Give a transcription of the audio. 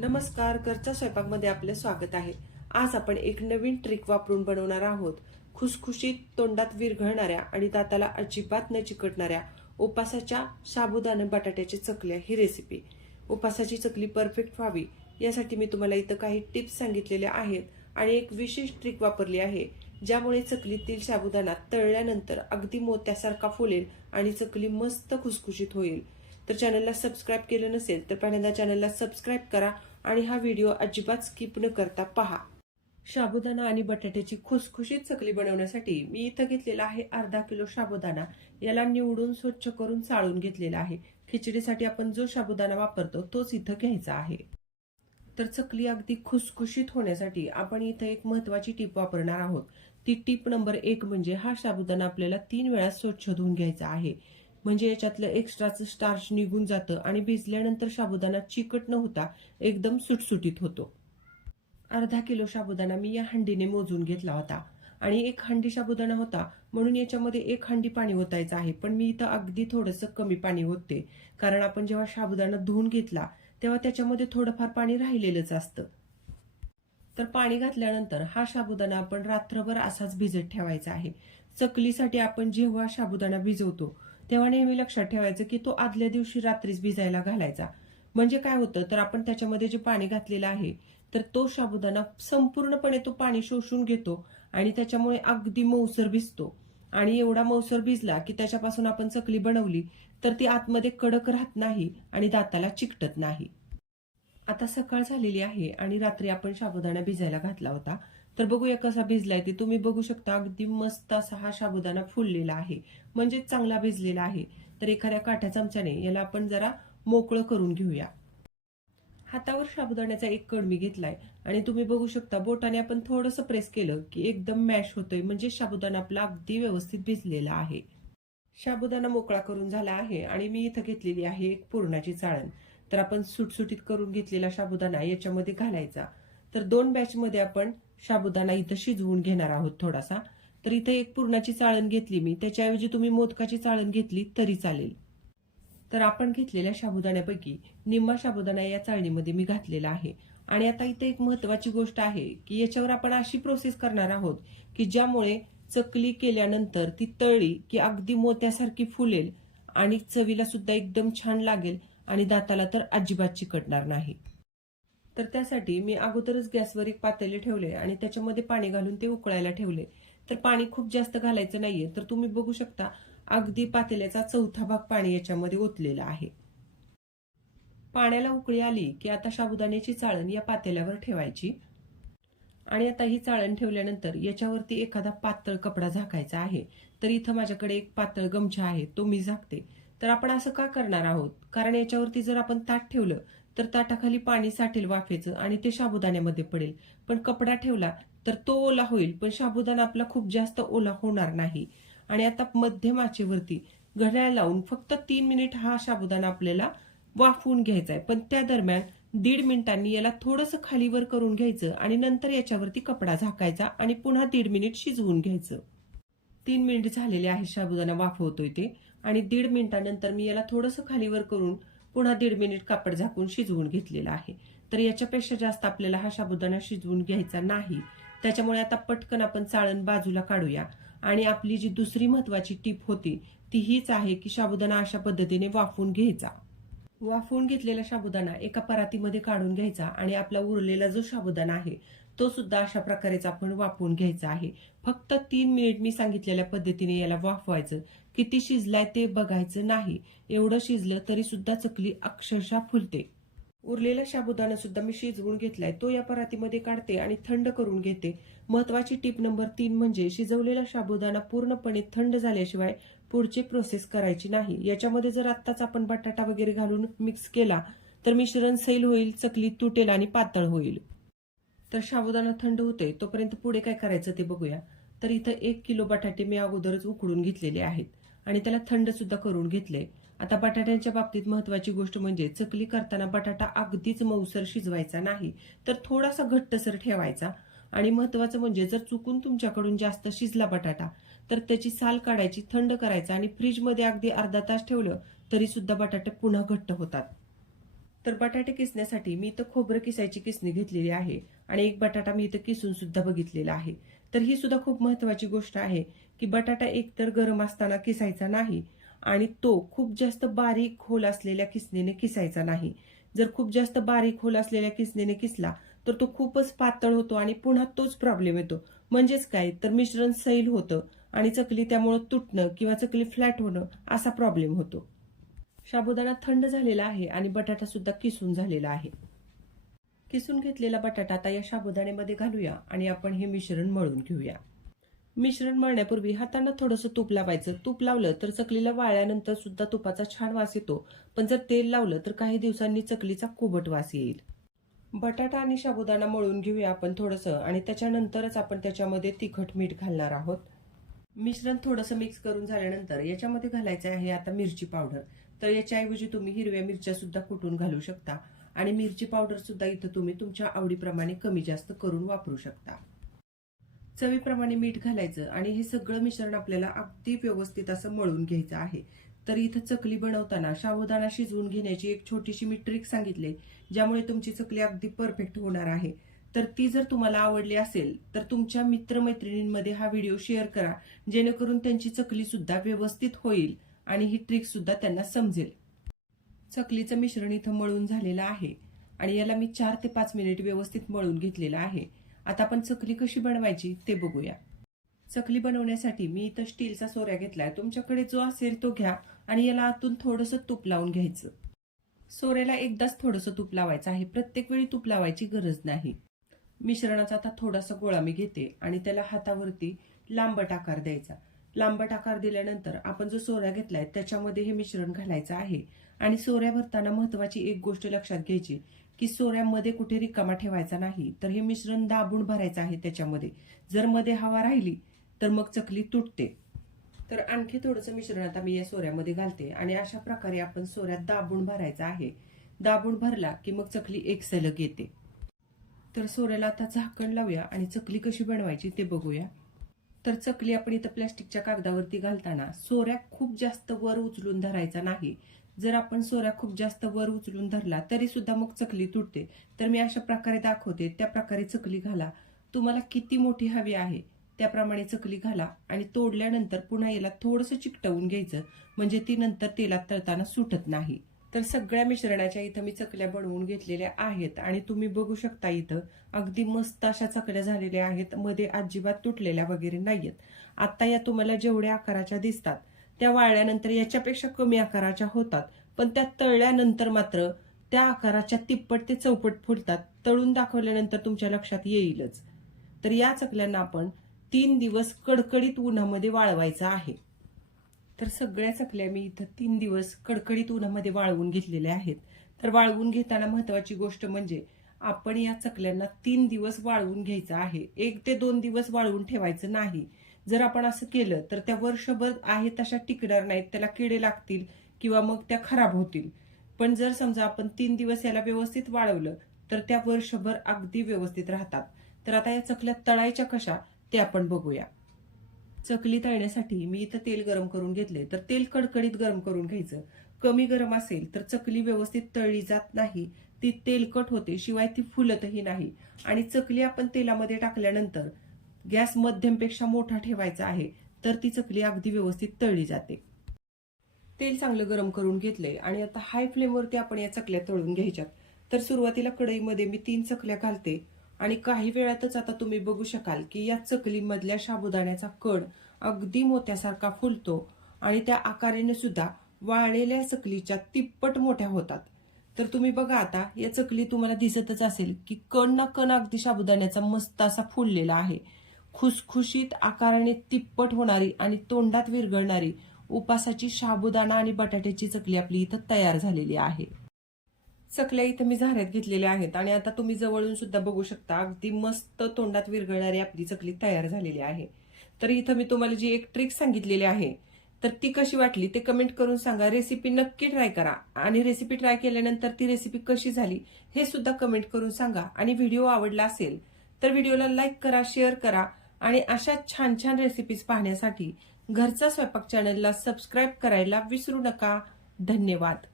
नमस्कार, घरच्या स्वयंपाकमध्ये आपले स्वागत आहे। आज आपण एक नवीन ट्रिक वापरून बनवणार आहोत खुसखुशीत, तोंडात विरघळणाऱ्या आणि दाताला अजिबात न चिकटणाऱ्या उपासाच्या साबुदाणा बटाट्याची चकल्या ही रेसिपी। उपासाची चकली परफेक्ट व्हावी यासाठी मी तुम्हाला इथं काही टिप्स सांगितलेल्या आहेत आणि एक विशेष ट्रिक वापरली आहे ज्यामुळे चकलीतील साबुदाणा तळल्यानंतर अगदी मोत्यासारखा फुलेल आणि चकली मस्त खुसखुशीत होईल। तर चॅनलला सबस्क्राइब केलं नसेल तर पहिल्यांदा चॅनलला सबस्क्राइब करा आणि हा व्हिडिओ अजिबात स्किप न करता पहा। साबुदाणा आणि बटाट्याची खुसखुशीत चकली बनवण्यासाठी मी इथं घेतलेला आहे अर्धा किलो साबुदाणा। याला निवडून स्वच्छ करून चाळून घेतलेला आहे। खिचडीसाठी आपण जो साबुदाणा वापरतो तोच इथं घ्यायचा आहे। तर चकली अगदी खुसखुशीत होण्यासाठी आपण इथं एक महत्त्वाची टीप वापरणार आहोत। ती टीप नंबर 1 म्हणजे हा साबुदाणा आपल्याला 3 वेळा स्वच्छ धुवून घ्यायचा आहे। म्हणजे याच्यातलं एक्स्ट्राचं स्टार्च निघून जातं आणि भिजल्यानंतर साबुदाणा चिकट न होता एकदम सुटसुटीत होतो। अर्धा किलो साबुदाणा मी या हंडीने मोजून घेतला होता आणि एक हंडी साबुदाणा होता म्हणून याच्यामध्ये एक हंडी पाणी ओतायचं आहे। पण मी इथं अगदी थोडंसं कमी पाणी ओतते कारण आपण जेव्हा साबुदाणा धुवून घेतला तेव्हा त्याच्यामध्ये थोडंफार पाणी राहिलेलंच असतं। तर पाणी घातल्यानंतर हा साबुदाणा आपण रात्रभर असाच भिजत ठेवायचा आहे। चकलीसाठी आपण जेव्हा साबुदाणा भिजवतो तेव्हा नेहमी लक्षात ठेवायचं की तो आदल्या दिवशी रात्रीच भिजायला घालायचा। म्हणजे काय होतं तर आपण त्याच्यामध्ये जे पाणी घातलेलं आहे तर तो साबुदाणा संपूर्णपणे तो पाणी शोषून घेतो आणि त्याच्यामुळे अगदी मऊसर भिजतो आणि एवढा मऊसर भिजला की त्याच्यापासून आपण चकली बनवली तर ती आतमध्ये कडक राहत नाही आणि दाताला चिकटत नाही। आता सकाळ झालेली आहे आणि रात्री आपण साबुदाणा भिजायला घातला होता। तर बघूया कसा भिजलाय ते। तुम्ही बघू शकता अगदी मस्त असा हा साबुदाणा फुललेला आहे म्हणजे चांगला भिजलेला आहे। तर एखाद्या काठ्या चमच्याने याला आपण जरा मोकळं करून घेऊया। हातावर साबुदाण्याचा एक कण मी घेतलाय आणि तुम्ही बघू शकता बोटाने आपण थोडंसं प्रेस केलं की एकदम मॅश होतोय म्हणजे साबुदाणा आपला अगदी व्यवस्थित भिजलेला आहे। साबुदाणा मोकळा करून झाला आहे आणि मी इथं घेतलेली आहे एक पुरणाची चाळण। तर आपण सुटसुटीत करून घेतलेला साबुदाणा याच्यामध्ये घालायचा। तर 2 बॅच मध्ये आपण साबुदाणा इथं शिजवून घेणार आहोत थोडासा। तर इथे एक पुरणाची चाळण घेतली मी, त्याच्याऐवजी तुम्ही मोदकाची चाळण घेतली तरी चालेल। तर आपण घेतलेल्या साबुदाण्यापैकी निम्मा साबुदाणा या चाळणीमध्ये मी घातलेला आहे। आणि आता इथे एक महत्त्वाची गोष्ट आहे की याच्यावर आपण अशी प्रोसेस करणार आहोत की ज्यामुळे चकली केल्यानंतर ती तळली की अगदी मोत्यासारखी फुलेल आणि चवीला सुद्धा एकदम छान लागेल आणि दाताला तर अजिबात चिकटणार नाही। तर त्यासाठी मी अगोदरच गॅसवर एक पातेले ठेवले आणि त्याच्यामध्ये पाणी घालून ते उकळायला ठेवले। तर पाणी खूप जास्त घालायचं नाहीये। तर तुम्ही बघू शकता अगदी पातेल्याचा चौथा भाग पाणी याच्यामध्ये ओतलेलं आहे। पाण्याला उकळी आली की आता साबुदाण्याची चाळण या पातेल्यावर ठेवायची आणि आता ही चाळण ठेवल्यानंतर याच्यावरती एखादा पातळ कपडा झाकायचा आहे। तर इथं माझ्याकडे एक पातळ गमछा आहे तो मी झाकते। तर आपण असं का करणार आहोत कारण याच्यावरती जर आपण ताट ठेवलं तर ताटाखाली पाणी साठेल वाफेचं आणि ते साबुदाण्यामध्ये पडेल। पण कपडा ठेवला तर तो ओला होईल पण साबुदाणा आपला खूप जास्त ओला होणार नाही। आणि आता मध्यम आचेवरती घड्याळ लावून फक्त 3 मिनिट हा साबुदाणा आपल्याला वाफवून घ्यायचा आहे। पण त्या दरम्यान 1.5 मिनिटांनी याला थोडंसं खालीवर करून घ्यायचं आणि नंतर याच्यावरती कपडा झाकायचा आणि पुन्हा 1.5 मिनिट शिजवून घ्यायचं। 3 मिनिट झालेले आहे साबुदाणा वाफवतोय ते आणि 1.5 मिनिटानंतर मी याला थोडंसं खालीवर करून पुन्हा 1.5 मिनिट कापड झाकून शिजवून घेतलेला आहे। तर याच्यापेक्षा जास्त आपल्याला हा साबुदाणा शिजवून घ्यायचा नाही। त्याच्यामुळे आता पटकन आपण चाळण बाजूला काढूया आणि आपली जी दुसरी महत्त्वाची टीप होती ती हीच आहे की साबुदाणा अशा पद्धतीने वाफवून घ्यायचा। वाफवून घेतलेला साबुदाणा एका परातीमध्ये काढून घ्यायचा आणि आपला उरलेला जो साबुदाणा आहे तो सुद्धा अशा प्रकारेच आपण वाफवून घ्यायचा आहे। फक्त 3 मिनिट मी सांगितलेल्या पद्धतीने याला वाफवायचं। किती शिजलाय ते बघायचं नाही। एवढं शिजलं तरी सुद्धा चकली अक्षरशः फुलते। उरलेला साबुदाणा सुद्धा मी शिजवून घेतलाय तो या परातीमध्ये काढते आणि थंड करून घेते। महत्त्वाची टीप नंबर 3 म्हणजे शिजवलेला साबुदाणा पूर्णपणे थंड झाल्याशिवाय पुढची प्रोसेस करायची नाही। याच्यामध्ये जर आत्ताच आपण बटाटा वगैरे घालून मिक्स केला तर मिश्रण सैल होईल, चकली तुटेल आणि पातळ होईल। तर साबुदाणा थंड होतोय तोपर्यंत पुढे काय करायचं ते बघूया। तर इथं 1 किलो बटाटे मी अगोदरच उकडून घेतलेले आहेत आणि त्याला थंड सुद्धा करून घेतले। आता बटाट्यांच्या बाबतीत महत्त्वाची गोष्ट म्हणजे चकली करताना बटाटा अगदीच मऊसर शिजवायचा नाही तर थोडासा घट्टसर ठेवायचा। आणि महत्त्वाचं म्हणजे जर चुकून तुमच्याकडून जास्त शिजला बटाटा तर त्याची साल काढायची, थंड करायचा आणि फ्रीजमध्ये अगदी अर्धा तास ठेवलं तरी सुद्धा बटाटे पुन्हा घट्ट होतात। तर बटाटे किसण्यासाठी मी इथं खोबरं किसायची किसणी घेतलेली आहे आणि एक बटाटा मी इथं किसून सुद्धा बघितलेला आहे. तर ही सुद्धा खूप महत्वाची गोष्ट आहे की बटाटा एकतर गरम असताना किसायचा नाही आणि तो खूप जास्त बारीक खोल असलेल्या किसणीने किसायचा नाही. जर खूप जास्त बारीक खोल असलेल्या किसणीने किसला तर तो खूपच पातळ होतो आणि पुन्हा तोच प्रॉब्लेम येतो. म्हणजेच काय तर मिश्रण सैल होतं आणि चकली त्यामुळे तुटणं किंवा चकली फ्लॅट होणं असा प्रॉब्लेम होतो. साबुदाणा थंड झालेला आहे आणि बटाटा सुद्धा किसून झालेला आहे. किसून घेतलेला बटाटा आता या साबुदाण्यामध्ये घालूया आणि आपण हे मिश्रण मळून घेऊया. मिश्रण मळण्यापूर्वी हातांना थोडंसं तूप लावायचं. तूप लावलं तर चकलीला वाळल्यानंतर सुद्धा तुपाचा छान वास येतो, पण जर तेल लावलं तर काही दिवसांनी चकलीचा कोबट वास येईल. बटाटा आणि साबुदाणा मळून घेऊया आपण थोडंसं आणि त्याच्यानंतरच आपण त्याच्यामध्ये तिखट मीठ घालणार आहोत. मिश्रण थोडंसं मिक्स करून झाल्यानंतर याच्यामध्ये घालायचं आहे आता मिरची पावडर. तर याच्याऐवजी तुम्ही हिरव्या मिरच्या सुद्धा कुटून घालू शकता आणि मिरची पावडर सुद्धा इथं तुम्ही तुमच्या आवडीप्रमाणे कमी जास्त करून वापरू शकता. चवीप्रमाणे मीठ घालायचं आणि हे सगळं मिश्रण आपल्याला अगदी व्यवस्थित असं मळून घ्यायचं आहे. तर इथं चकली बनवताना साबुदाणा शिजवून घेण्याची एक छोटीशी मी ट्रिक सांगितली, ज्यामुळे तुमची चकली अगदी परफेक्ट होणार आहे. तर ती जर तुम्हाला आवडली असेल तर तुमच्या मित्रमैत्रिणींमध्ये हा व्हिडिओ शेअर करा, जेणेकरून त्यांची चकली सुद्धा व्यवस्थित होईल आणि ही ट्रिक सुद्धा त्यांना समजेल. चकलीचं मिश्रण इथं मळून झालेलं आहे आणि याला मी 4 ते 5 मिनिट व्यवस्थित मळून घेतलेलं आहे. आता आपण चकली कशी बनवायची ते बघूया. चकली बनवण्यासाठी मी इथं स्टीलचा सोऱ्या घेतलाय. तुमच्याकडे जो असेल तो घ्या आणि याला आतून थोडंसं तूप लावून घ्यायचं. सोऱ्याला एकदाच थोडंसं तूप लावायचं आहे, प्रत्येक वेळी तूप लावायची गरज नाही. मिश्रणाचा आता थोडासा गोळा मी घेते आणि त्याला हातावरती लांबट आकार द्यायचा. लांबट आकार दिल्यानंतर आपण जो सोऱ्या घेतलाय त्याच्यामध्ये हे मिश्रण घालायचं आहे आणि सोऱ्या भरताना महत्वाची एक गोष्ट लक्षात घ्यायची की सोऱ्यामध्ये कुठे रिकामा ठेवायचा नाही, तर हे मिश्रण दाबून भरायचं आहे त्याच्यामध्ये. जर मध्ये हवा राहिली तर मग चकली तुटते. तर आणखी थोडंसं मिश्रण आता मी या सोऱ्यामध्ये घालते आणि अशा प्रकारे आपण सोऱ्यात दाबून भरायचं आहे. दाबून भरला की मग चकली एक सलग येते. तर सोऱ्याला आता झाकण लावूया आणि चकली कशी बनवायची ते बघूया. तर चकली आपण इथं प्लास्टिकच्या कागदावरती घालताना सोऱ्या खूप जास्त वर उचलून धरायचा नाही. जर आपण सोऱ्या खूप जास्त वर उचलून धरला तरी सुद्धा मग चकली तुटते. तर मी अशा प्रकारे दाखवते, त्या प्रकारे चकली घाला. तुम्हाला किती मोठी हवी आहे त्याप्रमाणे चकली घाला आणि तोडल्यानंतर पुन्हा याला थोडंसं चिकटवून घ्यायचं, म्हणजे ती नंतर तेलात तळताना सुटत नाही. तर सगळ्या मिश्रणाच्या इथं मी चकल्या बनवून घेतलेल्या आहेत आणि तुम्ही बघू शकता इथं अगदी मस्त अशा चकल्या झालेल्या आहेत. मध्ये अजिबात तुटलेल्या वगैरे नाहीयेत. आता या तुम्हाला जेवढ्या आकाराच्या दिसतात त्या वाळल्यानंतर याच्यापेक्षा कमी आकाराच्या होतात, पण त्या तळल्यानंतर मात्र त्या आकाराच्या तिप्पट ते चौपट फुलतात. तळून दाखवल्यानंतर तुमच्या लक्षात येईलच. तर या चकल्यांना आपण 3 दिवस कडकडीत उन्हामध्ये वाळवायचं आहे. तर सगळ्या चकल्या मी इथं 3 दिवस कडकडीत उन्हामध्ये वाळवून घेतलेल्या आहेत. तर वाळवून घेताना महत्वाची गोष्ट म्हणजे आपण या चकल्यांना 3 दिवस वाळवून घ्यायचं आहे. 1 ते 2 दिवस वाळवून ठेवायचं नाही. जर आपण असं केलं तर त्या वर्षभर आहे तशा टिकणार नाहीत, त्याला किडे लागतील किंवा मग त्या खराब होतील. पण जर समजा आपण 3 दिवस याला व्यवस्थित वाळवलं तर त्या वर्षभर अगदी व्यवस्थित राहतात. तर आता या चकल्या तळायच्या कशा ते आपण बघूया. चकली तळण्यासाठी मी इथं तेल गरम करून घेतले. तर तेल कडकडीत गरम करून घ्यायचं. कमी गरम असेल तर चकली व्यवस्थित तळली जात नाही, ती तेलकट होते, शिवाय ती फुलतही नाही. आणि चकली आपण तेलामध्ये टाकल्यानंतर गॅस मध्यमपेक्षा मोठा ठेवायचा आहे, तर ती चकली अगदी व्यवस्थित तळली जाते. तेल चांगलं गरम करून घेतलंय आणि आता हाय फ्लेमवरती आपण या चकल्या तळून घ्यायच्यात. तर सुरुवातीला कढईमध्ये मी 3 चकल्या घालते आणि काही वेळातच आता तुम्ही बघू शकाल की या चकलीमधल्या साबुदाण्याचा कण अगदी मोत्यासारखा फुलतो आणि त्या आकाराने सुद्धा वाळलेल्या चकलीच्या तिप्पट मोठ्या होतात. तर तुम्ही बघा आता या चकली तुम्हाला दिसतच असेल की कण ना कण अगदी साबुदाण्याचा मस्त असा फुललेला आहे. खुसखुशीत आकाराने तिप्पट होणारी आणि तोंडात विरघळणारी उपासाची साबुदाणा आणि बटाट्याची चकली आपली इथं तयार झालेली आहे. चकल्या इथं मी झाऱ्यात घेतलेल्या आहेत आणि आता तुम्ही जवळून सुद्धा बघू शकता अगदी मस्त तोंडात विरघळणारी आपली चकली तयार झालेली आहे. तर इथं मी तुम्हाला जी एक ट्रिक सांगितलेली आहे तर ती कशी वाटली ते कमेंट करून सांगा. रेसिपी नक्की ट्राय करा आणि रेसिपी ट्राय केल्यानंतर ती रेसिपी कशी झाली हे सुद्धा कमेंट करून सांगा. आणि व्हिडिओ आवडला असेल तर व्हिडिओला लाईक करा, शेअर करा आणि अशा छान छान रेसिपीज पाहण्यासाठी घरचा स्वयंपाक चॅनलला सबस्क्राईब करायला विसरू नका. धन्यवाद.